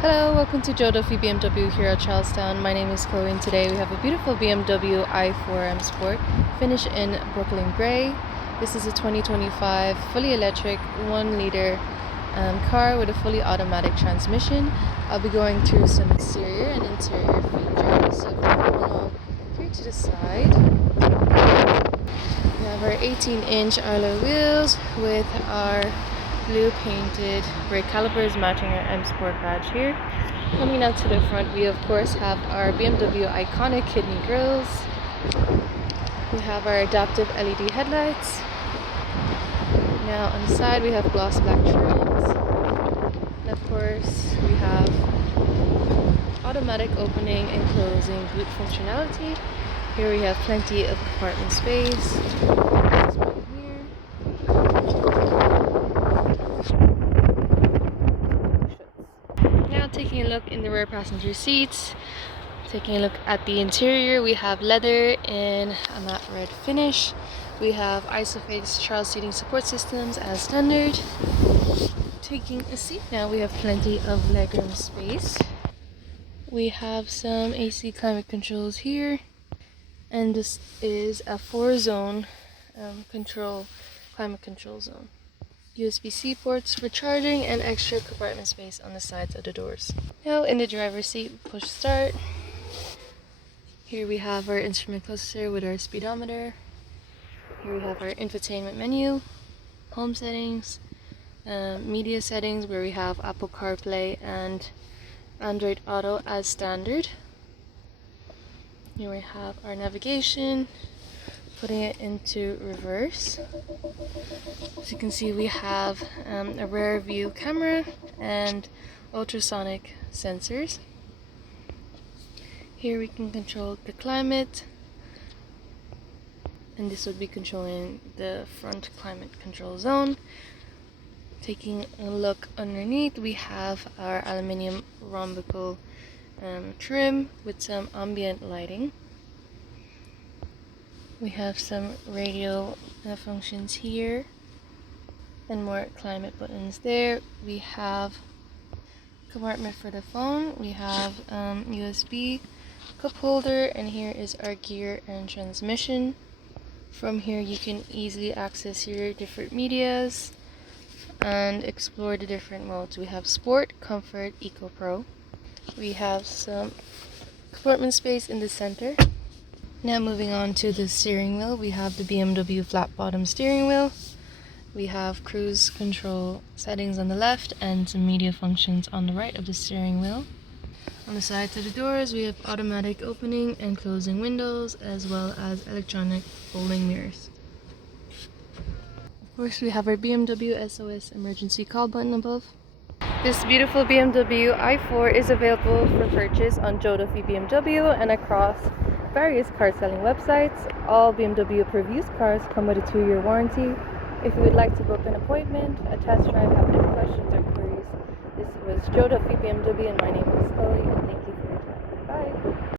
Hello, welcome to Joe Duffy BMW here at Charlestown. My name is Chloe and today we have a beautiful BMW i4 Sport finish in Brooklyn Grey. This is a 2025 fully electric 1-liter car with a fully automatic transmission. I'll be going through some exterior and interior features. So if we come along here to the side, we have our 18-inch alloy wheels with our blue painted brake calipers matching our M Sport badge here. Coming out to the front, we of course have our BMW iconic kidney grills. We have our adaptive LED headlights. Now on the side we have gloss black trims. And of course we have automatic opening and closing boot functionality. Here we have plenty of compartment space. Taking a look in the rear passenger seats, taking a look at the interior, we have leather in a matte red finish. We have ISOFIX child seating support systems as standard. Taking a seat now, we have plenty of legroom space. We have some AC climate controls here, and this is a 4-zone climate control zone. USB-C ports for charging and extra compartment space on the sides of the doors. Now in the driver's seat, push start. Here we have our instrument cluster with our speedometer. Here we have our infotainment menu, home settings, media settings where we have Apple CarPlay and Android Auto as standard. Here we have our navigation, putting it into reverse. As you can see, we have a rear view camera and ultrasonic sensors. Here we can control the climate, and this would be controlling the front climate control zone. Taking a look underneath, we have our aluminium rhombical trim with some ambient lighting. We have some radio functions here and more climate buttons there. We have compartment for the phone. We have USB cup holder, and here is our gear and transmission. From here you can easily access your different medias and explore the different modes. We have Sport, Comfort, Eco Pro. We have some compartment space in the center. Now moving on to the steering wheel, we have the BMW flat bottom steering wheel. We have cruise control settings on the left and some media functions on the right of the steering wheel. On the sides of the doors, we have automatic opening and closing windows, as well as electronic folding mirrors. Of course, we have our BMW SOS emergency call button above. This beautiful BMW i4 is available for purchase on Joe Duffy BMW and across various car selling websites. All BMW approved used cars come with a 2-year warranty. If you would like to book an appointment, a test drive, have any questions or queries, this was Joe Duffy BMW and my name is Chloe, and thank you for your time. Bye!